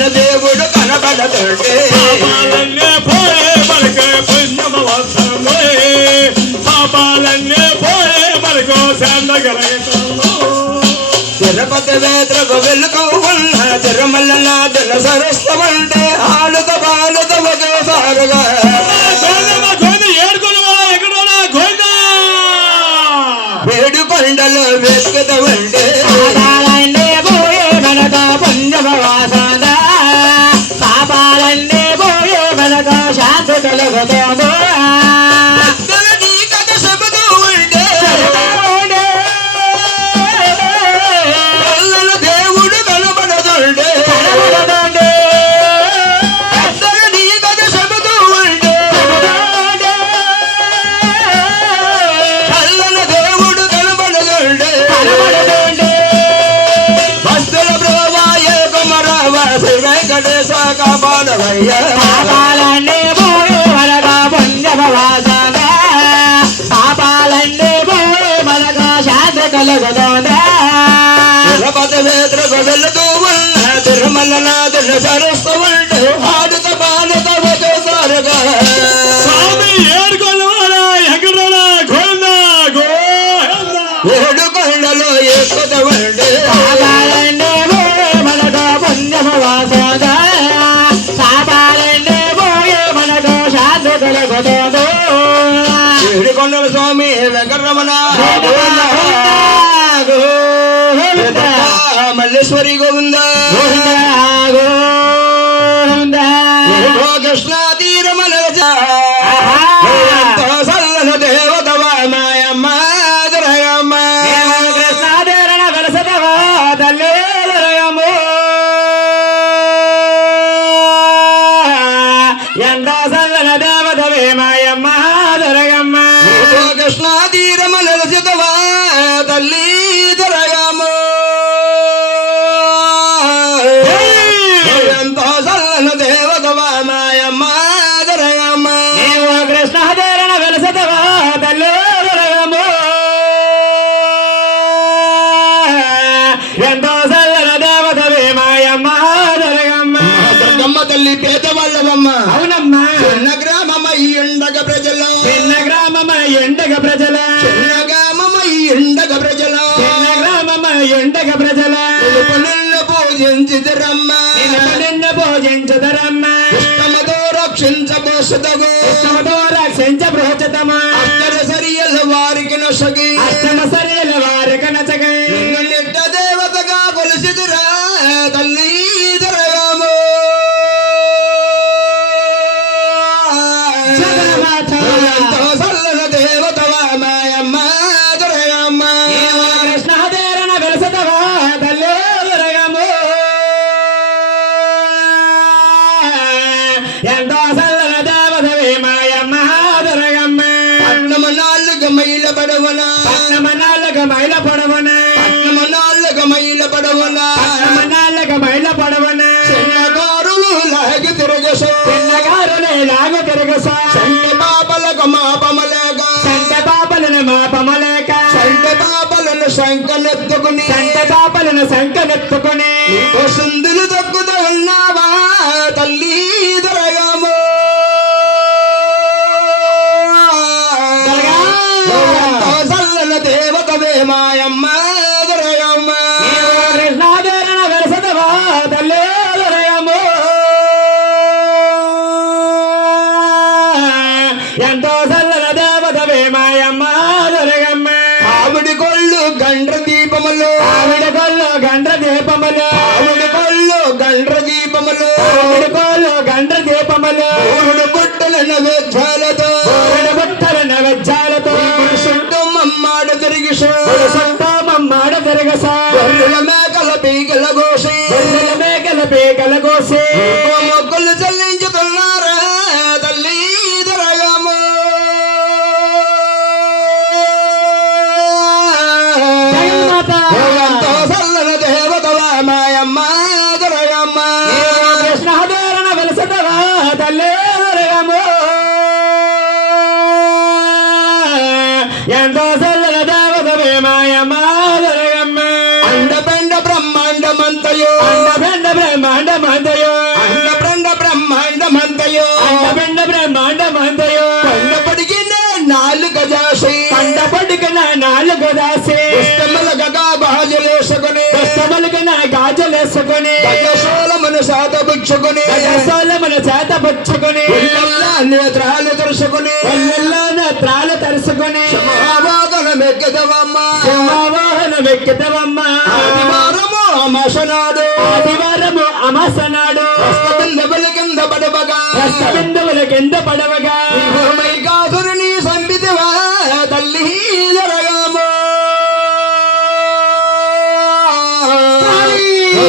చల్లని దేవుడు కనబడతుంటే పాపాలన్నీ పోయే మనకు పుణ్యమ వస్తుంది పాపాలన్నీ పోయే మనకు శాంతగలగతంలో తిరుపతి వేత్రకు వెళుతూ ఉన్న తిరుమలనాథుల సరస్వమంటే ఆలుత బాలుత ఒకేసారుగా వేడు కొండలు వెతుకుతవంటే పాపాలన్నీ పోయే మనకు పుణ్యవాసన పాపాలన్నీ పోయే మనకు శాంతి కలుగుతుంది నీ కథ చెబుతూ ఉంటే చల్లని దేవుడు కనబడుతుంటే నీ కథ చెబుతూ ఉంటే చల్లని దేవుడు కనబడుతుంటే భక్తుల బ్రోవాయ కుమరావ శ్రీ వెంకటేశ కాపాడవయ్య పాపాలన్నీ పోయే మనకు పుణ్యవాసన పాపాలన్నీ పోయే మనకు శాంతి కలుగుతుంది తిరుపతి వేత్రకు వెళుతూ ఉన్న తిరుమలనాథుల సరస్వమంటే ఆడుత బాలుత ఒకేసారుగా స్వామి ఏడుకొండవాడా ఎక్కడోడా గోవిందా గోవిందా ఏడు కొండలు ఎక్కుతవంటే పాపాలన్నీ పోయే మనకు పుణ్యవాసన పాపాలన్నీ పోయే మనకు శాంతి కలుగుతుంది ఏడు కొండల స్వామి వెంకటరమణ మల్లేశ్వరి గోవింద కృష్ణ తీరమల సల్లన దేవతవ మాయమ్మ దురగమ్మ కృష్ణాదేరణ వెలసదవా తల్లి ఎండ సల్లన దేవతవే మాయమ్మ దొరగమ్మ కృష్ణ తీరమల సితవా తల్లి దురగమ్మ ఎంతో సల్లన దేవతవ మాయమ్మ దురగమ్మ నీవు కృష్ణాదేరణ వెలసదవా తల్లి దొరగమ్మ ఎంతో సల్లన దేవతవే మాయమ్మ దొరగమ్మ దుర్గమ్మ తల్లి పేదవాళ్ళవమ్మ అవునమ్మా చిన్న గ్రామమ్మ ఈ ఎండగ ప్రజల చిన్న గ్రామమ ఎండగ ప్రజల చిన్న గ్రామమ్మ ఈ ఎండగ ప్రజల చిన్న గ్రామమ ఎండగ ప్రజల నిన్ను పూజించిదరమ్మ నిన్న భోజించదరమ్మ ఇష్టమతో రక్షించబోసదవు ఇష్టమతో రక్షించ బృహచతమా అత్తర సరియల వారికి నొసగి అష్టమ సరియల వారిక నచగై నిన్ను నిట్ట దేవతగా కొలిసిదిరా తల్లి దొరగాము జగన్మాత ఎంతో సల్లన దేవతవ మాయమ్మ దొరగామ్మ కృష్ణాదేరణ వెలసదవా తల్లి దొరగము ఎంతో సల్లన దేవతవే మాయమ్మ దొరగమ్మ పట్నము నాలుగు మైల పడవన పట్టమనాళ్ళక మైల పొడవన పట్నము నాలుగు మైల పడవన పట్టమనాళ్ళక మైల పొడవన చిన్నగారులు లాగి తిరగసో పిల్లగారులే లాగ తిరగసా సంటి పాపలకు మాపమలేక సంత పాపలను మాపమలేక సంటి పాపలను శంకనెత్తుకుని సంత పాపలను సంకనెత్తుకుని నీకు సుందులు దక్కుతూ ఉన్నావా తల్లి దొరగాము ఎంతో సల్లన దేవతవే మాయమ్మ దొరగమ్మ కృష్ణాదేరణ వెలసదవా తల్లి దొరయము ఎంతో సల్లన దేవతవే మాయమ్మ దొరగమ్మ ఆవిడి కొళ్ళు గండ్ర దీపములు ఆవిడ కొల్లు గండ్ర దీపములు ఆవిడి కొళ్ళు గండ్ర దీపములు ఆవిడ కొల్లు గండ్ర దీపములు ఊరుడు బుట్టల నవేద్యాలతో ఊరిన బుట్టల నైవేద్యాలతో చుట్టూ మమ్మాడు తిరిగి మమ్మాడ తిరగసా గొర్రెల మేకల పీకల కోసి గొర్రెల మేకల పీకల కోసి మొక్కులు చెల్లించుతున్నారా తల్లి దొరగాము జగన్మాత ఎంతో సల్లన దేవతల మాయమ్మ దొరగమ్మ కృష్ణాదేరణ వెలసదవా తల్లి దొరగము ఎంతో సల్లన దేవతవే మాయమ్మ దొరగమ్మ అండపెండ బ్రహ్మాండమంతయో అండపెండ బ్రహ్మాండమంతయో మందయో కొండపడికి నాలుక జాసి పండపడికన నాలుగు దాసి ఇష్టములగగా బాజలేసుకుని కష్టములుగా గాజులేసుకొని గజసోలమును శాత పుచ్చుకుని సోలమును చేత పుచ్చుకొని నేత్రాలు తెరుచుకుని త్రాలు తరుచుకొని మహాభాగన మెక్కిదవమ్మ సింహవాహన వెక్కితవమ్మ ఆదివారము అమాసనాడు ఆదివారము అమాసనాడు హస్తబిందువుల కింద పడవగా బిందువుల కింద పడవగా మైకాసురుని సంబితివా తల్లి జరగము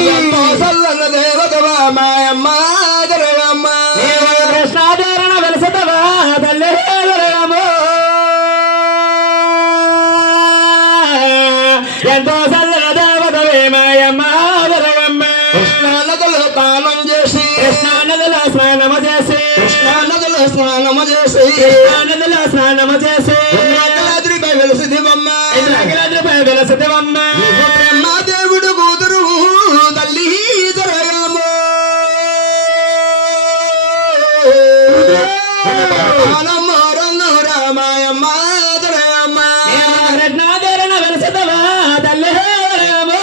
ఎంతో సల్లన దేవతవా మాయమ్మ జరగమ్మ కృష్ణాధారణ వెలసతవా తల్లి జరగము ఎంతో సల్లన దేవతవే మాయమ్మ జరగమ్మ కృష్ణానదులు స్నానం చేసి కృష్ణానదిలో స్నానము చేసి కృష్ణానదులు స్నానము చేసి కృష్ణానదిలో స్నానము చేసి ఇంద్రాద్రిపై వెలసిదివమ్మ ఇంద్రకీలాద్రిపై వెలసతవమ్మ బ్రహ్మదేవుడు కూతురు తల్లి జరగము ఆనమోరను రామాయమ్మ జరగమ్మ కృష్ణాధారణ వెలసతవా తల్లి జరగము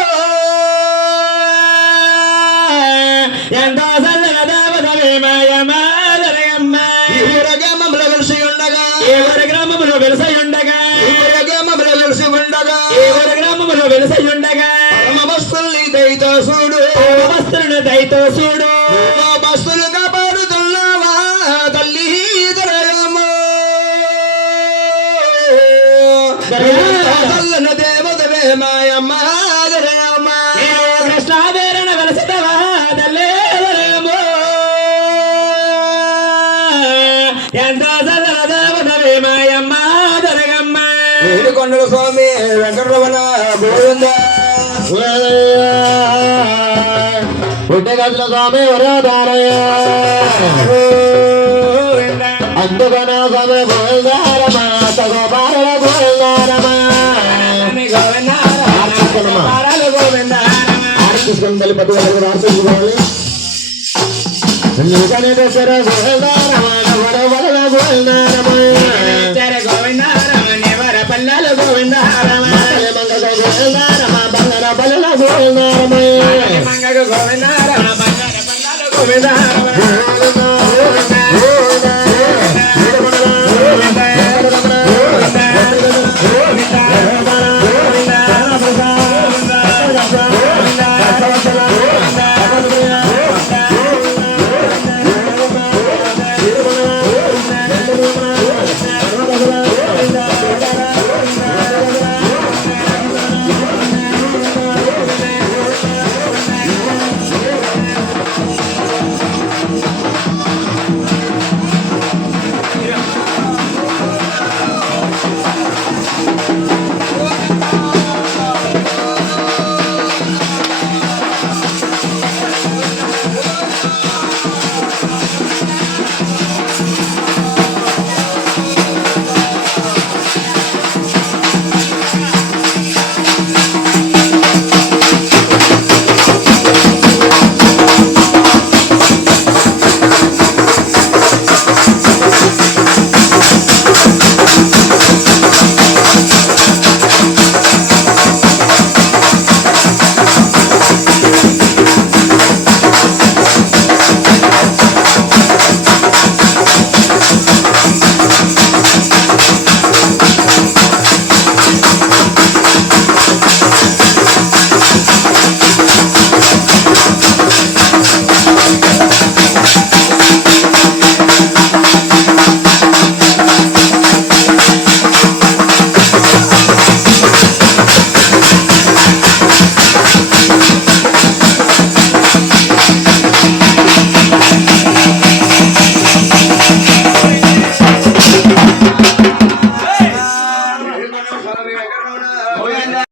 ఎంతో సల్లన దేవతవే మాయమ్మ జరగమ్మ ఊరగమముల వెలిసి ఉండగా ఎవరి గ్రామములో వెలసయుండగా ఊరగమముల వెలిసి ఉండగా ఎవరి గ్రామములో వెలసయుండగా పరమవస్తుల్ని దయతో చూడు వస్త్రుని దయతో చూడు మా బస్సులు కాపాడుతున్నావా తల్లి జరగమ్మ చల్లన దేవతవే మాయమ్మ జరగమ్మ కృష్ణాధారణ వెలసతవా తల్లి జరగము ఎంతో సల్లన దేవతవే మాయమ్మ జరగమ్మ ఏడుకొండల స్వామి వెంకటరమణ గోవింద పుట్టగదుల స్వామి వరదారయ్య అందుకన స్వామి గోవిందారమా తగోపారల గోవిందారమా తీసుకుని తల్లి పట్టు రాసుకోవాలి గోవిందారమా గోవిందారమా